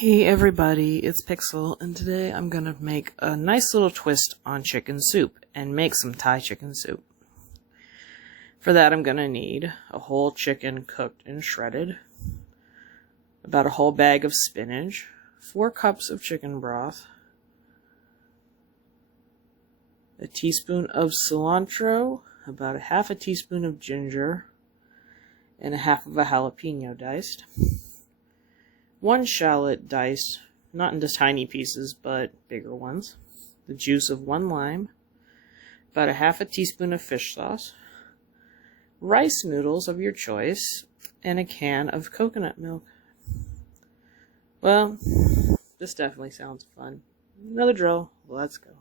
Hey everybody, it's Pixel, and today I'm gonna make a nice little twist on chicken soup and make some Thai chicken soup. For that I'm gonna need a whole chicken cooked and shredded, about a whole bag of spinach, 4 cups of chicken broth, a teaspoon of cilantro, about a half a teaspoon of ginger, and a half of a jalapeno diced. 1 shallot diced, not into tiny pieces, but bigger ones. The juice of 1 lime. About a half a teaspoon of fish sauce. Rice noodles of your choice. And a can of coconut milk. Well, this definitely sounds fun. Another drill. Let's go.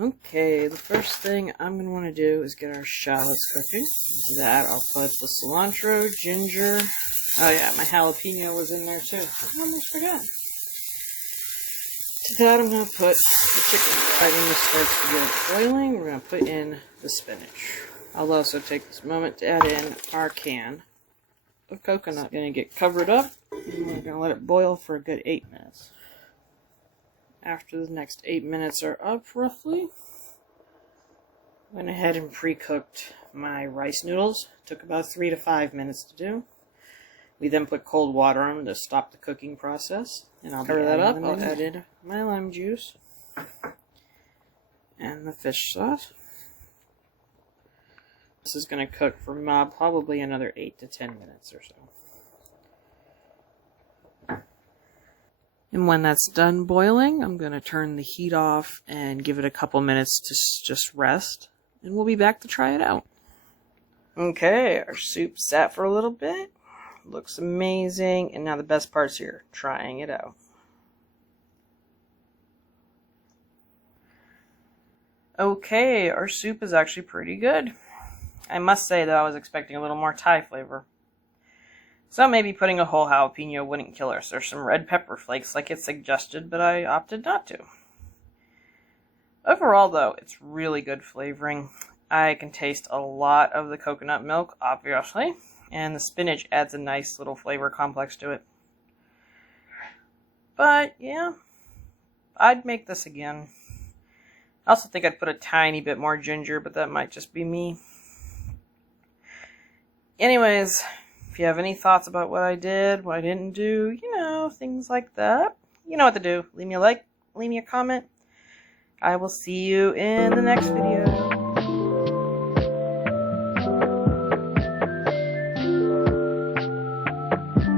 Okay, the first thing I'm going to want to do is get our shallots cooking. To that, I'll put the cilantro, ginger. Oh yeah, my jalapeno was in there too. I almost forgot. To that, I'm going to put the chicken. Right when this starts to get boiling, we're going to put in the spinach. I'll also take this moment to add in our can of coconut. It's going to get covered up, and we're going to let it boil for a good 8 minutes. After the next 8 minutes are up, roughly, I went ahead and pre-cooked my rice noodles. Took about 3 to 5 minutes to do. We then put cold water on them to stop the cooking process. And I'll cover that up. I'll add in my lime juice and the fish sauce. This is going to cook for probably another 8 to 10 minutes or so. And when that's done boiling, I'm going to turn the heat off and give it a couple minutes to just rest. And we'll be back to try it out. Okay, our soup sat for a little bit. Looks amazing. And now the best part's here, trying it out. Okay, our soup is actually pretty good. I must say that I was expecting a little more Thai flavor. So maybe putting a whole jalapeno wouldn't kill us, or some red pepper flakes like it suggested, but I opted not to. Overall though, it's really good flavoring. I can taste a lot of the coconut milk, obviously. And the spinach adds a nice little flavor complex to it. But, yeah, I'd make this again. I also think I'd put a tiny bit more ginger, but that might just be me. Anyways, if you have any thoughts about what I did, what I didn't do, things like that, you know what to do. Leave me a like, leave me a comment. I will see you in the next video.